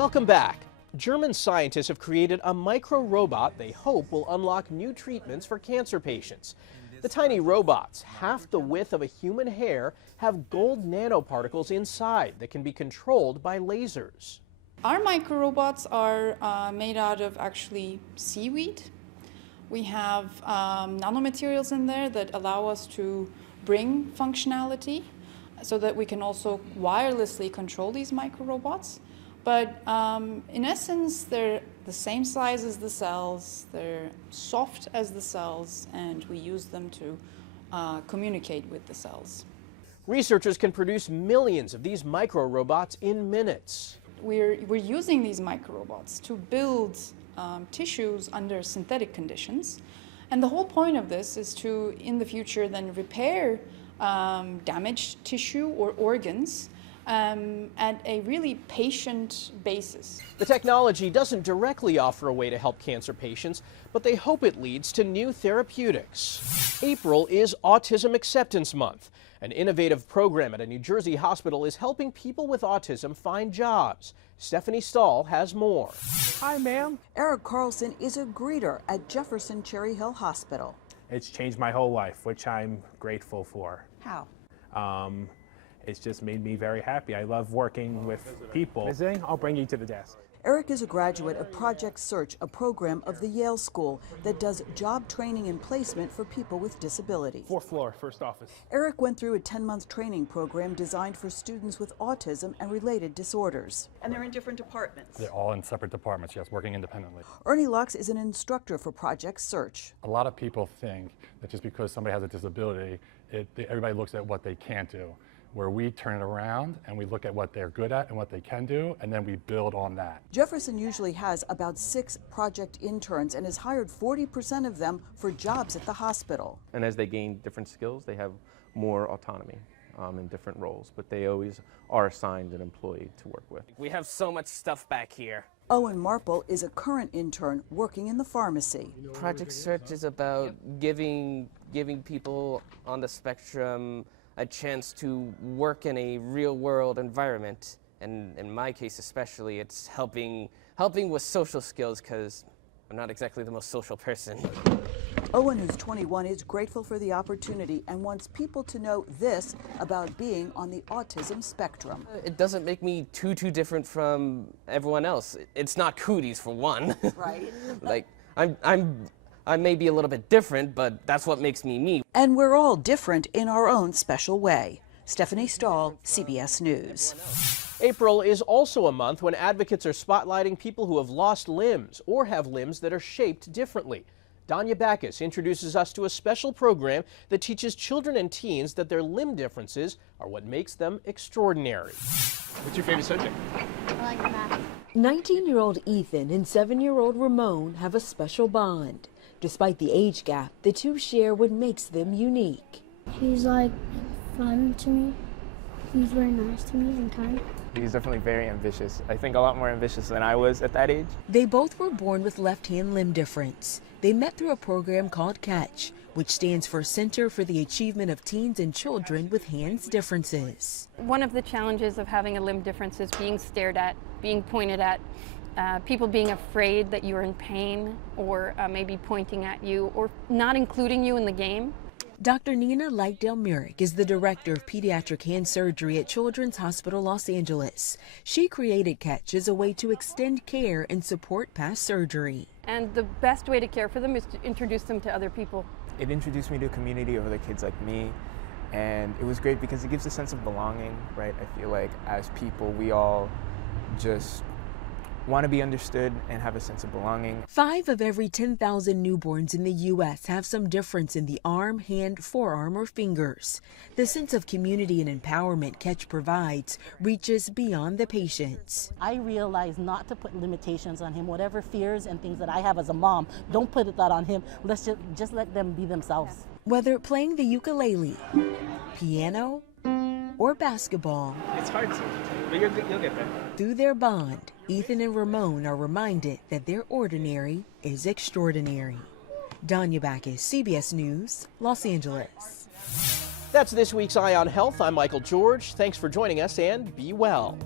Welcome back. German scientists have created a micro-robot they hope will unlock new treatments for cancer patients. The tiny robots, half the width of a human hair, have gold nanoparticles inside that can be controlled by lasers. Our micro-robots are made out of actually seaweed. We have nanomaterials in there that allow us to bring functionality so that we can also wirelessly control these micro-robots. But in essence, they're the same size as the cells, they're soft as the cells, and we use them to communicate with the cells. Researchers can produce millions of these micro-robots in minutes. We're using these micro-robots to build tissues under synthetic conditions. And the whole point of this is to, in the future, then repair damaged tissue or organs at a really patient basis. The technology doesn't directly offer a way to help cancer patients, but they hope it leads to new therapeutics. April is Autism Acceptance Month. An innovative program at a New Jersey hospital is helping people with autism find jobs. Stephanie Stahl has more. Hi, ma'am. Eric Carlson is a greeter at Jefferson Cherry Hill Hospital. It's changed my whole life, which I'm grateful for. How? It's just made me very happy. I love working with people. Visiting, I'll bring you to the desk. Eric is a graduate of Project Search, a program of the Yale School that does job training and placement for people with disabilities. Fourth floor, first office. Eric went through a 10-month training program designed for students with autism and related disorders. And they're in different departments. They're all in separate departments, yes, working independently. Ernie Lux is an instructor for Project Search. A lot of people think that just because somebody has a disability, everybody looks at what they can't do. Where we turn it around and we look at what they're good at and what they can do, and then we build on that. Jefferson usually has about 6 project interns and has hired 40% of them for jobs at the hospital. And as they gain different skills, they have more autonomy in different roles, but they always are assigned an employee to work with. We have so much stuff back here. Owen Marple is a current intern working in the pharmacy. Project Search is about giving people on the spectrum a chance to work in a real-world environment, and in my case especially, it's helping with social skills because I'm not exactly the most social person. Owen, who's 21, is grateful for the opportunity and wants people to know this about being on the autism spectrum. It doesn't make me too different from everyone else. It's not cooties for one. Right. Like I may be a little bit different, but that's what makes me me. And we're all different in our own special way. Stephanie Stahl, CBS News. April is also a month when advocates are spotlighting people who have lost limbs or have limbs that are shaped differently. Danya Backus introduces us to a special program that teaches children and teens that their limb differences are what makes them extraordinary. What's your favorite subject? I like math. 19-year-old Ethan and 7-year-old Ramon have a special bond. Despite the age gap, the two share what makes them unique. He's like fun to me. He's very nice to me and kind. He's definitely very ambitious. I think a lot more ambitious than I was at that age. They both were born with left-hand limb difference. They met through a program called CATCH, which stands for Center for the Achievement of Teens and Children with Hands Differences. One of the challenges of having a limb difference is being stared at, being pointed at, people being afraid that you're in pain or maybe pointing at you or not including you in the game. Dr. Nina Lightdale-Murick is the director of pediatric hand surgery at Children's Hospital Los Angeles. She created CATCH as a way to extend care and support past surgery. And the best way to care for them is to introduce them to other people. It introduced me to a community of other kids like me, and it was great because it gives a sense of belonging, right? I feel like as people, we all just want to be understood and have a sense of belonging. 5 of every 10,000 newborns in the U.S. have some difference in the arm, hand, forearm, or fingers. The sense of community and empowerment CATCH provides reaches beyond the patients. I realize not to put limitations on him. Whatever fears and things that I have as a mom, don't put that on him. Let's just let them be themselves. Whether playing the ukulele, piano, or basketball. It's hard to, but you'll get there. Through their bond, Ethan and Ramon are reminded that their ordinary is extraordinary. Danya Backus, CBS News, Los Angeles. That's this week's Eye on Health. I'm Michael George. Thanks for joining us and be well.